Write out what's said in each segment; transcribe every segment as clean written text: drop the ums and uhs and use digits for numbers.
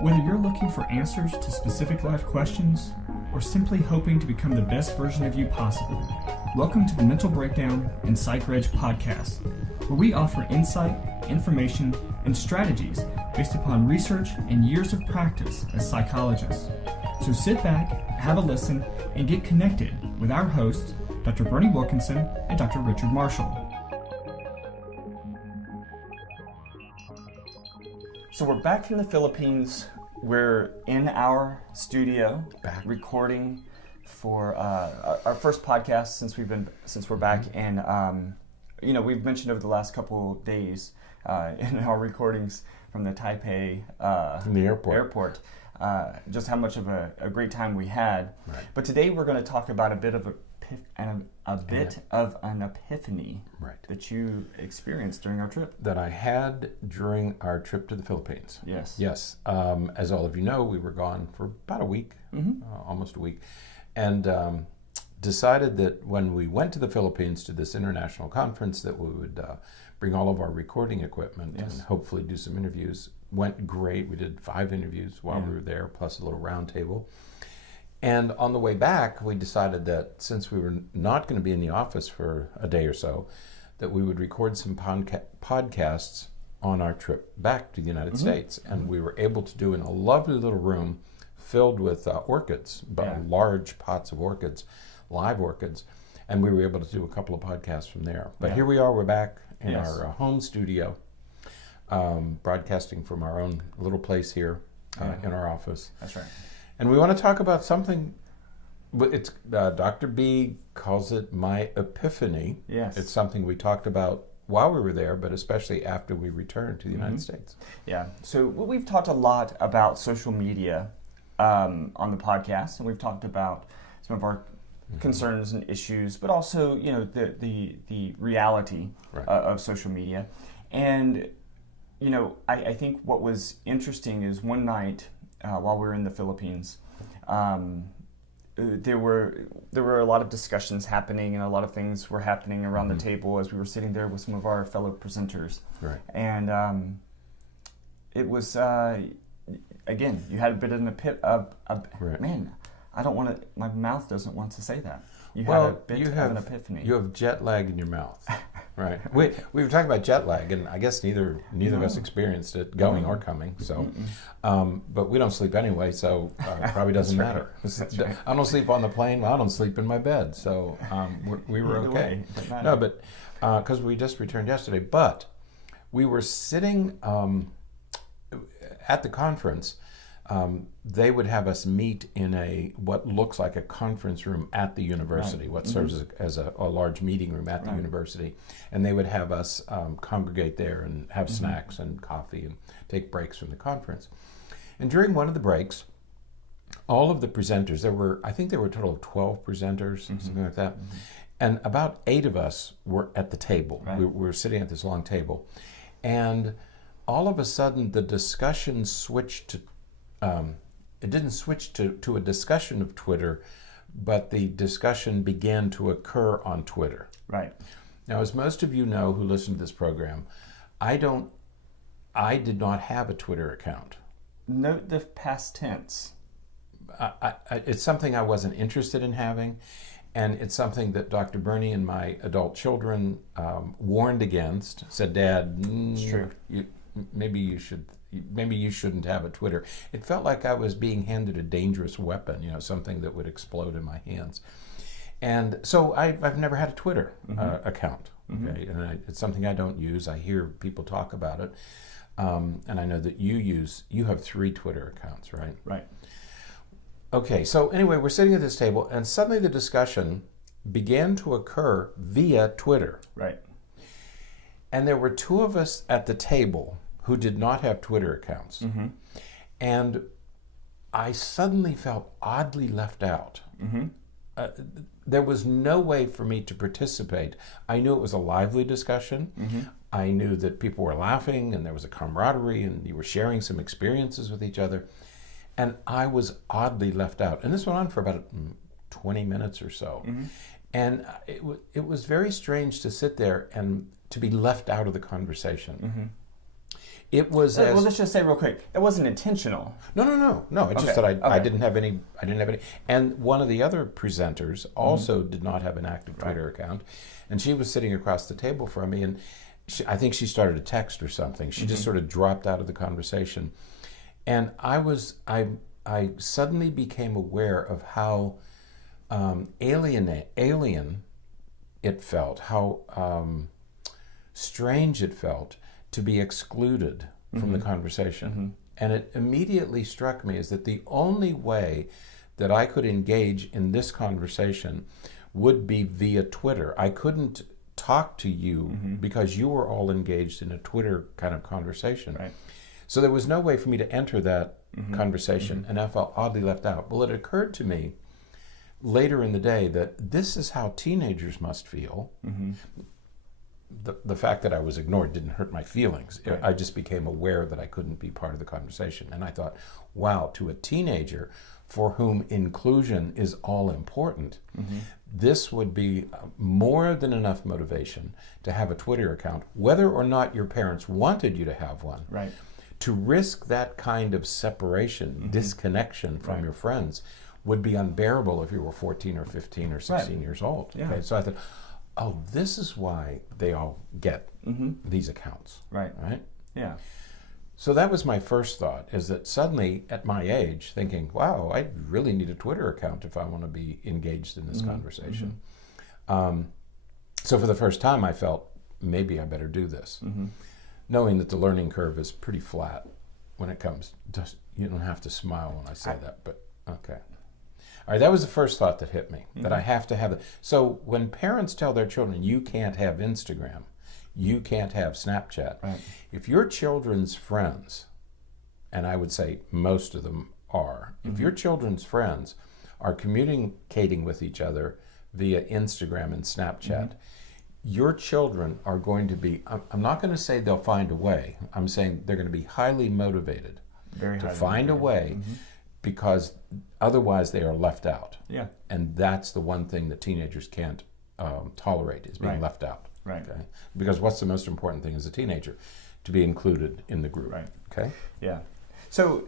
Whether you're looking for answers to specific life questions or simply hoping to become the best version of you possible, welcome to the Mental Breakdown and Psych Reg podcast, where we offer insight, information, and strategies based upon research and years of practice as psychologists. So sit back, have a listen, and get connected with our hosts, Dr. Bernie Wilkinson and Dr. Richard Marshall. So we're back from the Philippines. We're in our studio, recording for our first podcast since we're back. And we've mentioned over the last couple of days in our recordings from the Taipei from the airport, just how much of a great time we had. Right. But today we're going to talk about a bit of an epiphany that you experienced during our trip. That I had during our trip to the Philippines. Yes. As all of you know, we were gone for about a week, almost a week, and decided that when we went to the Philippines to this international conference that we would bring all of our recording equipment and hopefully do some interviews. Went great. We did 5 interviews while we were there, plus a little round table. And on the way back, we decided that since we were not going to be in the office for a day or so, that we would record some podcasts on our trip back to the United States. And we were able to do in a lovely little room filled with orchids, large pots of orchids, live orchids. And we were able to do a couple of podcasts from there. But here we are, we're back in our home studio, broadcasting from our own little place here in our office. That's right. And we want to talk about something. It's Dr. B calls it my epiphany. Yes. It's something we talked about while we were there, but especially after we returned to the United States. Yeah. So we've talked a lot about social media on the podcast, and we've talked about some of our concerns and issues, but also the reality of social media. And I think what was interesting is one night, while we were in the Philippines, there were a lot of discussions happening, and a lot of things were happening around the table as we were sitting there with some of our fellow presenters. Right. And it was again, you had a bit of man. I don't want to. My mouth doesn't want to say that. You had a bit of an epiphany. You have jet lag in your mouth. Right. We were talking about jet lag, and I guess neither of us experienced it going or coming. So, but we don't sleep anyway, so it probably doesn't matter. Right. I don't sleep on the plane. Well, I don't sleep in my bed, so we were okay. No, but because we just returned yesterday. But we were sitting at the conference. They would have us meet in what looks like a conference room at the university, what serves as a large meeting room at the university. And they would have us congregate there and have snacks and coffee and take breaks from the conference. And during one of the breaks, all of the presenters, I think there were a total of 12 presenters, something like that. And about 8 of us were at the table. Right. We were sitting at this long table. And all of a sudden, the discussion switched to it didn't switch to a discussion of Twitter, but the discussion began to occur on Twitter. Right. Now, as most of you know who listen to this program, I did not have a Twitter account. Note the past tense. It's something I wasn't interested in having, and it's something that Dr. Bernie and my adult children warned against, said, Dad, it's true. Maybe you shouldn't have a Twitter. It felt like I was being handed a dangerous weapon, something that would explode in my hands. And so I've never had a Twitter account. Okay, and it's something I don't use. I hear people talk about it, and I know that you have 3 Twitter accounts, right? Right. Okay, so anyway, we're sitting at this table, and suddenly the discussion began to occur via Twitter. Right. And there were 2 of us at the table who did not have Twitter accounts. And I suddenly felt oddly left out. There was no way for me to participate. I knew it was a lively discussion. I knew that people were laughing and there was a camaraderie and you were sharing some experiences with each other. And I was oddly left out. And this went on for about 20 minutes or so. And it was very strange to sit there and to be left out of the conversation. It was well, let's just say real quick, it wasn't intentional. No. It's just that I didn't have any. And one of the other presenters also did not have an active Twitter account, and she was sitting across the table from me, and I think she started a text or something. She just sort of dropped out of the conversation, and I suddenly became aware of how alien it felt, how strange it felt to be excluded from the conversation. And it immediately struck me as that the only way that I could engage in this conversation would be via Twitter. I couldn't talk to you because you were all engaged in a Twitter kind of conversation. Right. So there was no way for me to enter that conversation, and I felt oddly left out. Well, it occurred to me later in the day that this is how teenagers must feel. The fact that I was ignored didn't hurt my feelings. Right. I just became aware that I couldn't be part of the conversation. And I thought, wow, to a teenager for whom inclusion is all important, this would be more than enough motivation to have a Twitter account, whether or not your parents wanted you to have one. Right. To risk that kind of separation, disconnection from your friends would be unbearable if you were 14 or 15 or 16 years old. Yeah. Okay? So I thought, oh, this is why they all get these accounts. Right. Yeah. So that was my first thought, is that suddenly at my age, thinking, wow, I really need a Twitter account if I want to be engaged in this conversation. So for the first time, I felt, maybe I better do this. Knowing that the learning curve is pretty flat when it comes. You don't have to smile when I say that, but okay. All right, that was the first thought that hit me, that I have to have it. So when parents tell their children, you can't have Instagram, you can't have Snapchat, if your children's friends, and I would say most of them are, if your children's friends are communicating with each other via Instagram and Snapchat, your children are going to be, I'm not going to say they'll find a way, I'm saying they're going to be highly motivated to find a way, because otherwise they are left out. Yeah. And that's the one thing that teenagers can't tolerate, is being left out. Right. Okay? Because what's the most important thing as a teenager? To be included in the group. Right. Okay? Yeah. So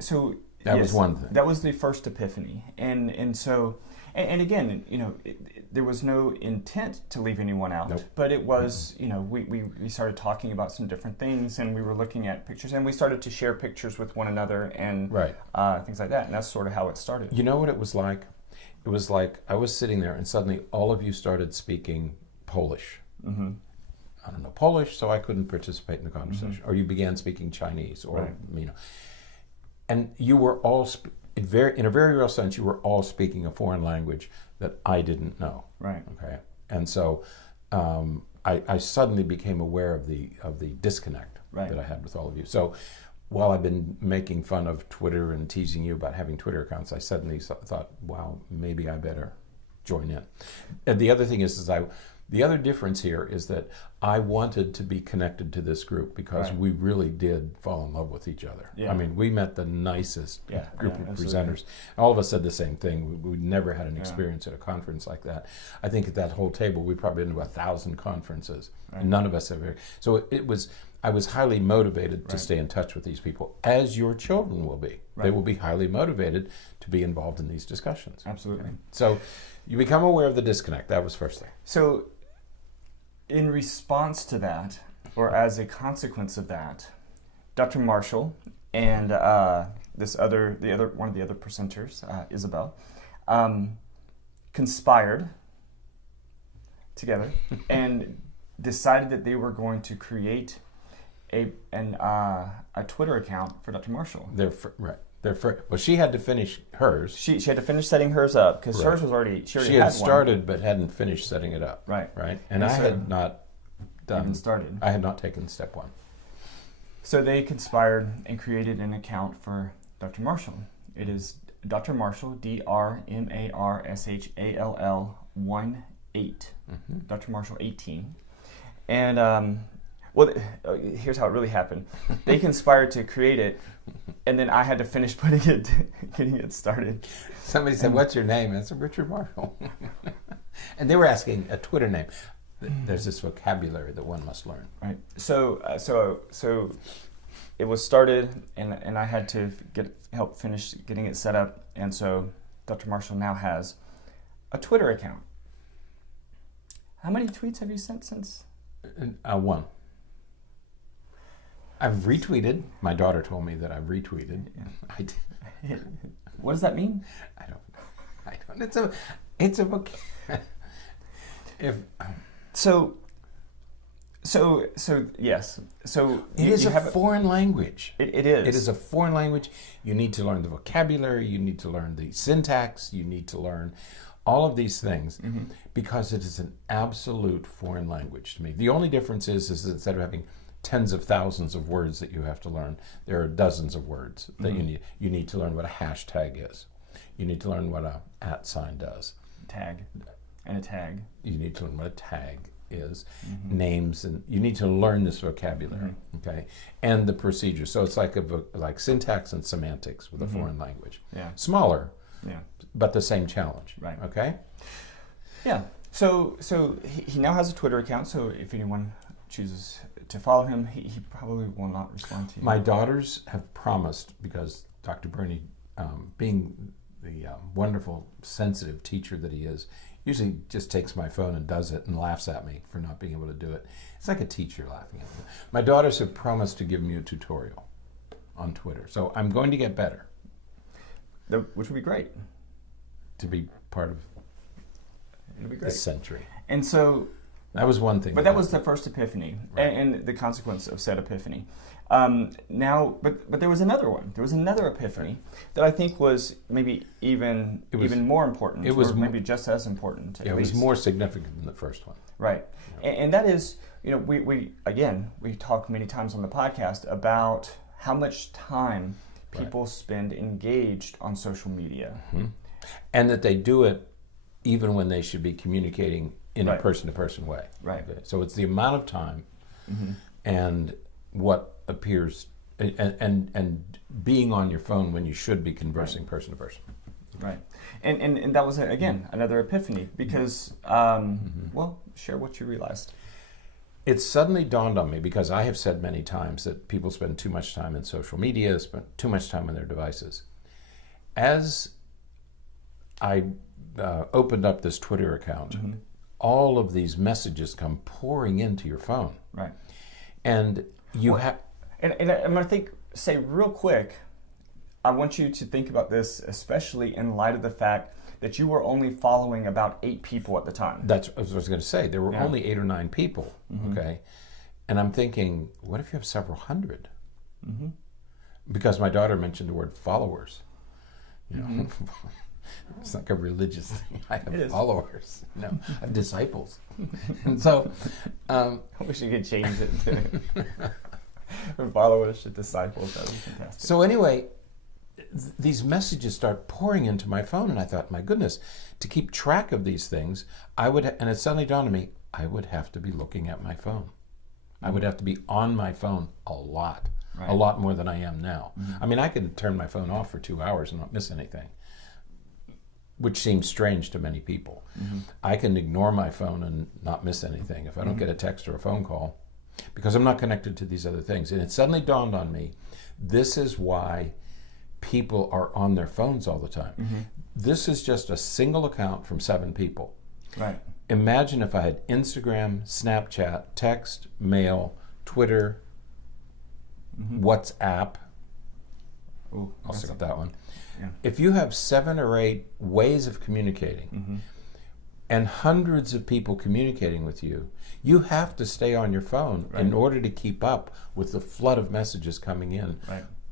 that was one thing. That was the first epiphany. And so, and again, there was no intent to leave anyone out, but it was, we started talking about some different things, and we were looking at pictures, and we started to share pictures with one another and things like that. And that's sort of how it started. You know what it was like? It was like I was sitting there and suddenly all of you started speaking Polish. I don't know Polish, so I couldn't participate in the conversation. Or you began speaking Chinese, or and you were all in a very real sense, you were all speaking a foreign language that I didn't know. Right. Okay. And so I suddenly became aware of the disconnect that I had with all of you. So while I've been making fun of Twitter and teasing you about having Twitter accounts, I suddenly thought, wow, maybe I better join in. And the other thing is the other difference here is that I wanted to be connected to this group because we really did fall in love with each other. Yeah. I mean, we met the nicest group of presenters. All of us said the same thing. We never had an experience at a conference like that. I think at that whole table, we probably been to 1,000 conferences. And none of us ever. So I was highly motivated to stay in touch with these people, as your children will be. They will be highly motivated to be involved in these discussions. Absolutely. Okay? So you become aware of the disconnect. That was first thing. So in response to that, or as a consequence of that, Dr. Marshall and one of the other presenters, Isabel, conspired together and decided that they were going to create a Twitter account for Dr. Marshall. Well, she had to finish hers. She had to finish setting hers up because hers was already she had started but hadn't finished setting it up. Right. And I had not even started. I had not taken step one. So they conspired and created an account for Dr. Marshall. It is Dr. Marshall, DrMarshall 18. Dr. Marshall 18. And here's how it really happened. They conspired to create it, and then I had to finish getting it started. Somebody said, "What's your name?" And I said, "Richard Marshall." And they were asking a Twitter name. There's this vocabulary that one must learn. Right. So it was started, and I had to help finish getting it set up, and so Dr. Marshall now has a Twitter account. How many tweets have you sent since? One. I've retweeted. My daughter told me that I've retweeted. Yeah. I did. What does that mean? I don't. It's a book. So yes. So it is a foreign language. It is. It is a foreign language. You need to learn the vocabulary. You need to learn the syntax. You need to learn all of these things because it is an absolute foreign language to me. The only difference is instead of having tens of thousands of words that you have to learn, there are dozens of words that you need. You need to learn what a hashtag is. You need to learn what a @ does. Tag. And a tag. You need to learn what a tag is, names, and you need to learn this vocabulary, okay, and the procedure. So it's like syntax and semantics with a foreign language. Yeah. Smaller, yeah, but the same challenge. Right. Okay. Yeah. So he now has a Twitter account. So if anyone chooses to follow him, he probably will not respond to you. My daughters have promised, because Dr. Burney, being the wonderful, sensitive teacher that he is, usually just takes my phone and does it and laughs at me for not being able to do it. It's like a teacher laughing at me. My daughters have promised to give me a tutorial on Twitter. So I'm going to get better. Which would be great. To be part of It'll be great. this century. And so... That was one thing. But that was the first epiphany, right, and the consequence of said epiphany. But there was another one. There was another epiphany that I think was maybe even more important. It was maybe just as important. It was more significant than the first one. Right, yeah. And that is, we talked many times on the podcast about how much time people spend engaged on social media, and that they do it even when they should be communicating in a person-to-person way. Right. Okay. So it's the amount of time and what appears and being on your phone when you should be conversing person to person. Right. And that was again another epiphany because well, share what you realized. It suddenly dawned on me, because I have said many times that people spend too much time in social media, spend too much time on their devices. As I opened up this Twitter account, all of these messages come pouring into your phone. Right. And you have... And I'm going to say real quick, I want you to think about this, especially in light of the fact that you were only following about 8 people at the time. That's what I was going to say. There were only 8 or 9 people, okay? And I'm thinking, what if you have several hundred? Because my daughter mentioned the word followers. You know, it's like a religious thing. I have followers. No, I have disciples. And so... I wish you could change it to from followers to disciples. That would be fantastic. So anyway, these messages start pouring into my phone, and I thought, my goodness, to keep track of these things, and it suddenly dawned on me, I would have to be looking at my phone. I would have to be on my phone a lot more than I am now. I mean, I could turn my phone off for 2 hours and not miss anything, which seems strange to many people. I can ignore my phone and not miss anything if I don't get a text or a phone call, because I'm not connected to these other things. And it suddenly dawned on me, this is why people are on their phones all the time. This is just a single account from 7 people. Right. Imagine if I had Instagram, Snapchat, text, mail, Twitter, WhatsApp. Ooh, I'll stick with that one. Yeah. If you have 7 or 8 ways of communicating and hundreds of people communicating with you, you have to stay on your phone in order to keep up with the flood of messages coming in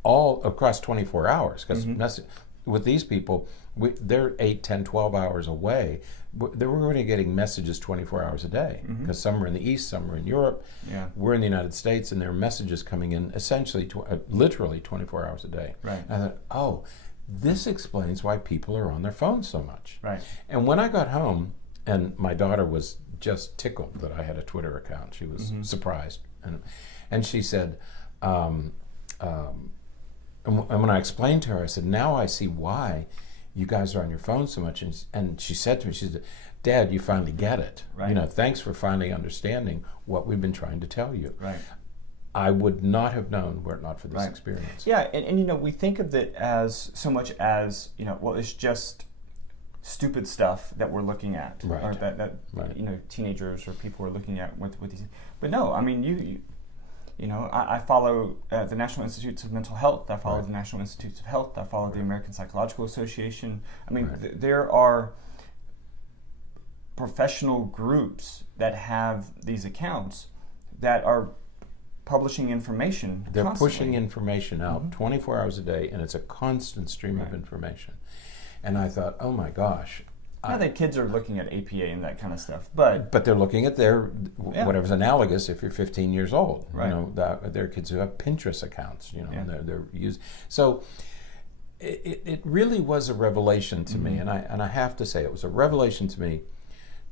all across 24 hours. Because with these people, they're 8, 10, 12 hours away. We're already getting messages 24 hours a day, because some are in the East, some are in Europe. Yeah. We're in the United States, and there are messages coming in essentially, literally 24 hours a day. Right. And I thought, oh, this explains why people are on their phones so much. Right. And when I got home, and my daughter was just tickled that I had a Twitter account. She was surprised. And she said, and when I explained to her, I said, now I see why you guys are on your phone so much. And she said to me, she said, Dad, you finally get it. Right. You know, thanks for finally understanding what we've been trying to tell you. Right. I would not have known were it not for this experience. Yeah, and we think of it as so much as, well, it's just stupid stuff that we're looking at, or that teenagers or people are looking at with these. But no, I mean, I follow the National Institutes of Mental Health. I follow the National Institutes of Health. I follow the American Psychological Association. I mean, there are professional groups that have these accounts that are publishing information. They're constantly. pushing information out 24 hours a day, and it's a constant stream of information. And I thought, oh my gosh. I think kids are looking at APA and that kind of stuff, but they're looking at their whatever's analogous. If you're 15 years old, there are kids who have Pinterest accounts. And they're used. So it really was a revelation to me, and I have to say it was a revelation to me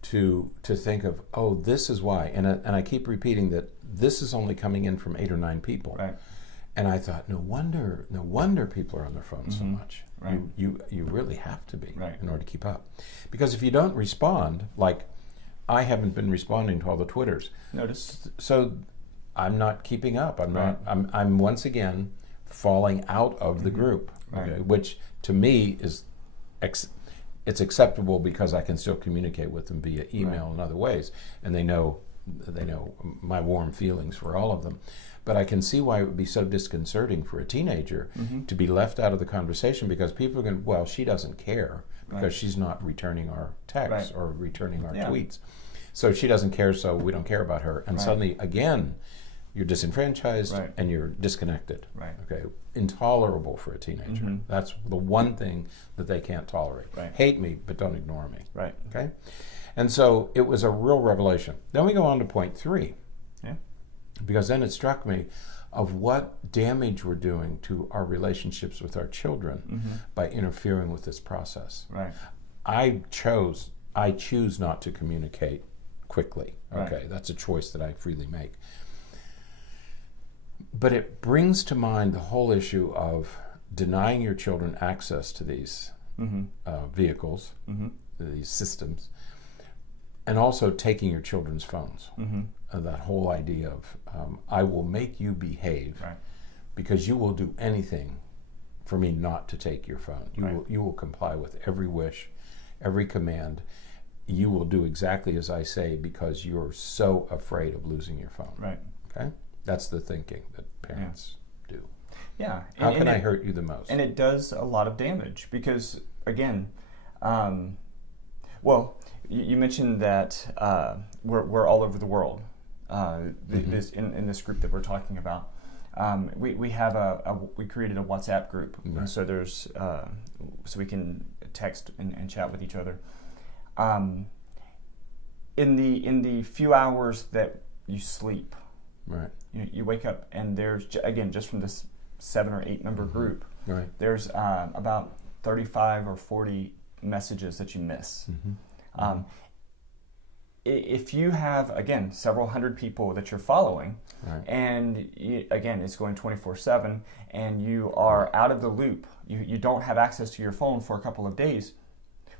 to think of, oh, this is why, and I keep repeating that this is only coming in from 8 or 9 people, and I thought, no wonder people are on their phones so much. Right. You really have to be in order to keep up, because if you don't respond, like I haven't been responding to all the Twitters, so I'm not keeping up. I'm once again falling out of the group, which to me is it's acceptable because I can still communicate with them via email and other ways, and they know my warm feelings for all of them. But I can see why it would be so disconcerting for a teenager to be left out of the conversation, because people are going, well, she doesn't care because she's not returning our texts or returning our tweets. So she doesn't care, so we don't care about her. And suddenly, again, you're disenfranchised and you're disconnected. Okay, intolerable for a teenager. That's the one thing that they can't tolerate. Hate me, but don't ignore me. Okay, and so it was a real revelation. Then we go on to point 3. Because then it struck me of what damage we're doing to our relationships with our children by interfering with this process. I choose not to communicate quickly. Okay, that's a choice that I freely make. But it brings to mind the whole issue of denying your children access to these vehicles, these systems, and also taking your children's phones. That whole idea of I will make you behave because you will do anything for me not to take your phone. You will comply with every wish, every command. You will do exactly as I say because you're so afraid of losing your phone. Okay? That's the thinking that parents do. How can I hurt you the most? And it does a lot of damage because, again, you mentioned that we're all over the world. This in this group that we're talking about, we have we created a WhatsApp group, and so there's so we can text and chat with each other. In the few hours that you sleep, you wake up and there's again just from this 7 or 8 member group, there's about 35 or 40 messages that you miss. If you have, again, several hundred people that you're following, and again, it's going 24/7, and you are out of the loop, you don't have access to your phone for a couple of days.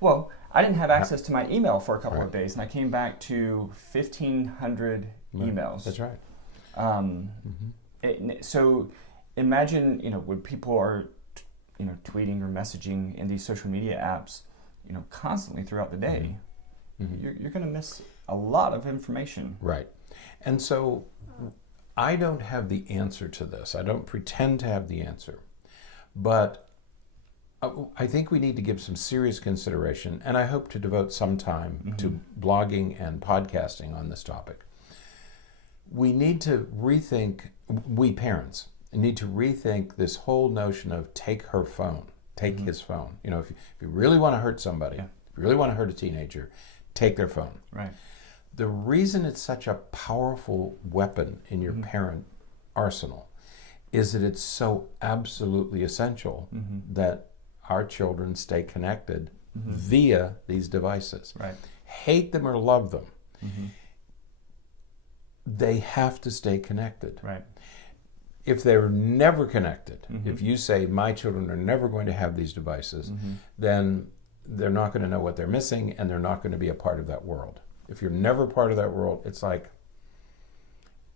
Well, I didn't have access to my email for a couple of days, and I came back to 1,500 emails. That's right. So imagine, when people are, tweeting or messaging in these social media apps, constantly throughout the day, you're going to miss a lot of information. And so I don't have the answer to this. I don't pretend to have the answer. But I think we need to give some serious consideration, and I hope to devote some time to blogging and podcasting on this topic. We need to rethink, we parents need to rethink this whole notion of take her phone, take his phone. If you really want to hurt somebody, if you really want to hurt a teenager, take their phone. The reason it's such a powerful weapon in your parent arsenal is that it's so absolutely essential that our children stay connected via these devices. Hate them or love them, they have to stay connected. If they're never connected, if you say my children are never going to have these devices, then they're not going to know what they're missing, and they're not going to be a part of that world. If you're never part of that world, it's like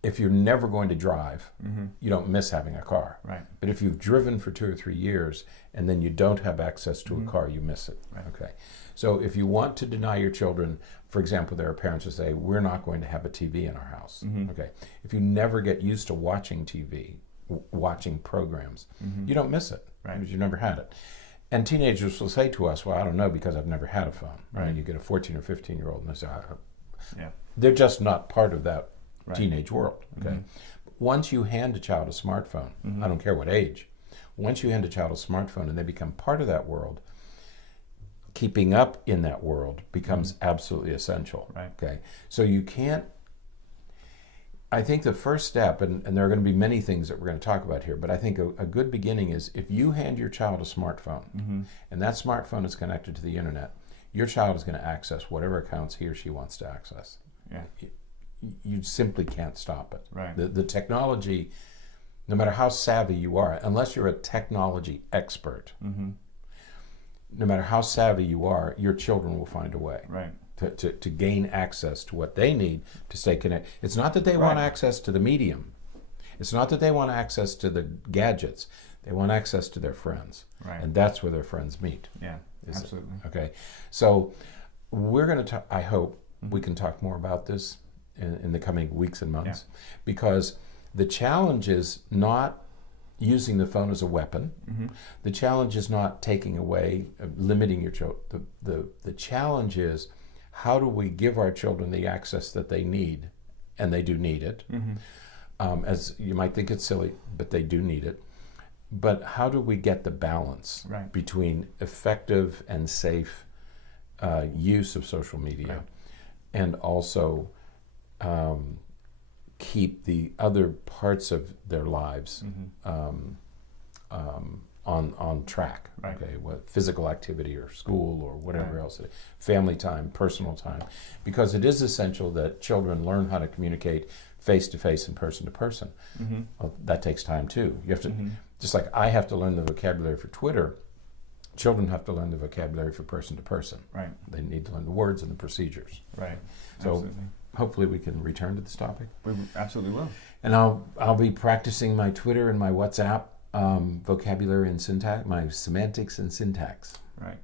if you're never going to drive, you don't miss having a car. Right. But if you've driven for 2 or 3 years and then you don't have access to a car, you miss it. Right. Okay. So if you want to deny your children, for example, there are parents who say, we're not going to have a TV in our house. Okay. If you never get used to watching TV, watching programs, you don't miss it. Right. Because you never had it. And teenagers will say to us, well, I don't know because I've never had a phone. Right. You get a 14 or 15-year-old and they say, they're just not part of that teenage world. Okay. Once you hand a child a smartphone, I don't care what age, once you hand a child a smartphone and they become part of that world, keeping up in that world becomes absolutely essential. Right. Okay. So you can't, I think the first step, and there are going to be many things that we're going to talk about here, but I think a good beginning is if you hand your child a smartphone and that smartphone is connected to the internet, your child is going to access whatever accounts he or she wants to access. Yeah. You simply can't stop it. Right. The technology, no matter how savvy you are, unless you're a technology expert, no matter how savvy you are, your children will find a way to gain access to what they need to stay connected. It's not that they want access to the medium. It's not that they want access to the gadgets. They want access to their friends. Right. And that's where their friends meet. Yeah, absolutely. Okay. So we're going to talk, I hope we can talk more about this in the coming weeks and months, because the challenge is not using the phone as a weapon. The challenge is not taking away, limiting your children. The challenge is, how do we give our children the access that they need, and they do need it. As you might think it's silly, but they do need it. But how do we get the balance between effective and safe use of social media, and also keep the other parts of their lives on track. Okay, what physical activity or school or whatever else, family time, personal time, because it is essential that children learn how to communicate face to face and person to person. Well, that takes time too. You have to, just like I have to learn the vocabulary for Twitter, children have to learn the vocabulary for person to person. Right. They need to learn the words and the procedures. Right. So absolutely. Hopefully we can return to this topic. We absolutely will. And I'll be practicing my Twitter and my WhatsApp vocabulary and syntax, my semantics and syntax. Right.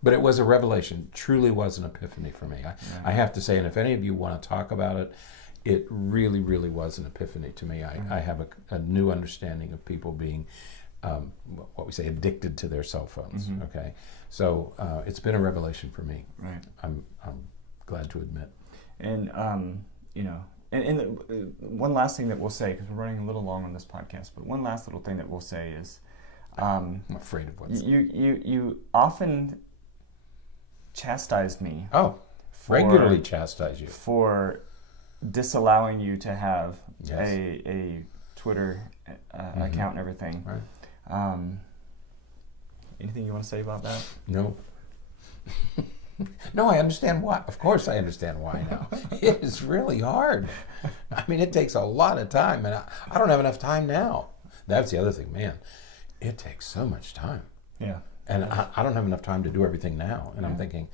But it was a revelation. Truly was an epiphany for me. I have to say, and if any of you want to talk about it, it really, really was an epiphany to me. I have a new understanding of people being, what we say, addicted to their cell phones. Okay, so it's been a revelation for me. Right. I'm glad to admit. And you know, and one last thing that we'll say, because we're running a little long on this podcast, but one last little thing that we'll say is, I'm afraid of what's you often chastised me. Oh, regularly chastise you for disallowing you to have a Twitter account and everything. Right. Anything you want to say about that? No. No, I understand why. Of course I understand why now. It is really hard. I mean, it takes a lot of time, and I don't have enough time now. That's the other thing, man. It takes so much time. Yeah. And I don't have enough time to do everything now. And I'm thinking,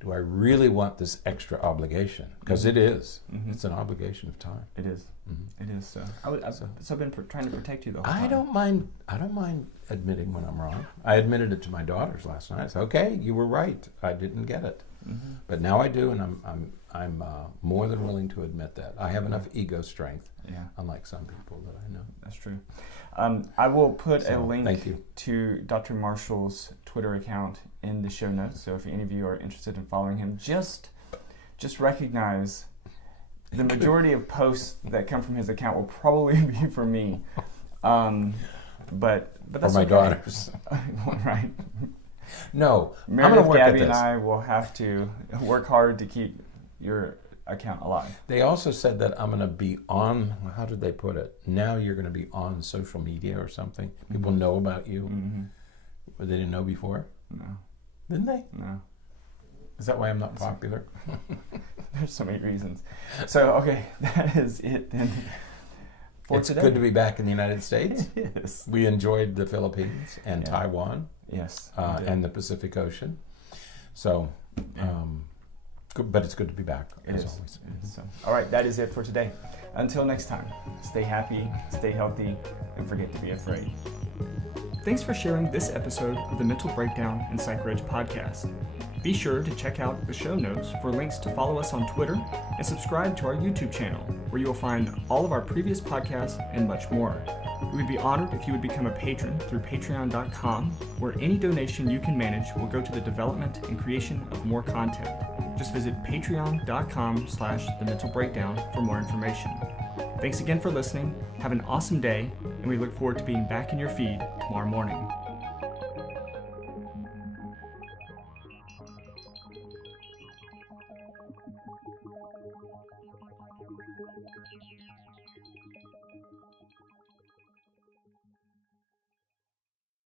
do I really want this extra obligation? Because it is. It's an obligation of time. It is. It is. So I've been trying to protect you the whole time. I don't mind admitting when I'm wrong. I admitted it to my daughters last night. I said, "Okay, you were right. I didn't get it." But now I do, and I'm more than willing to admit that. I have enough ego strength, unlike some people that I know. That's true. I will put a link to Dr. Marshall's Twitter account in the show notes. So if any of you are interested in following him, just recognize the majority of posts that come from his account will probably be for me. But that's or my daughters. Right. No, Meredith, I'm going to work Gabby, at this. and I will have to work hard to keep your account alive. They also said that I'm going to be on, how did they put it? Now you're going to be on social media or something. People know about you. But they didn't know before? No. Didn't they? No. Is that why I'm not popular? There's so many reasons. So, okay, that is it then. It's good to be back in the United States. Yes. We enjoyed the Philippines and Taiwan. Yes. And the Pacific Ocean. So, But it's good to be back, It as is. always. So, all right, that is it for today. Until next time, stay happy, stay healthy, and forget to be afraid. Thanks for sharing this episode of the Mental Breakdown and Psych Reg podcast. Be sure to check out the show notes for links to follow us on Twitter and subscribe to our YouTube channel, where you will find all of our previous podcasts and much more. We would be honored if you would become a patron through patreon.com, where any donation you can manage will go to the development and creation of more content. Just visit patreon.com/thementalbreakdown for more information. Thanks again for listening. Have an awesome day, and we look forward to being back in your feed tomorrow morning.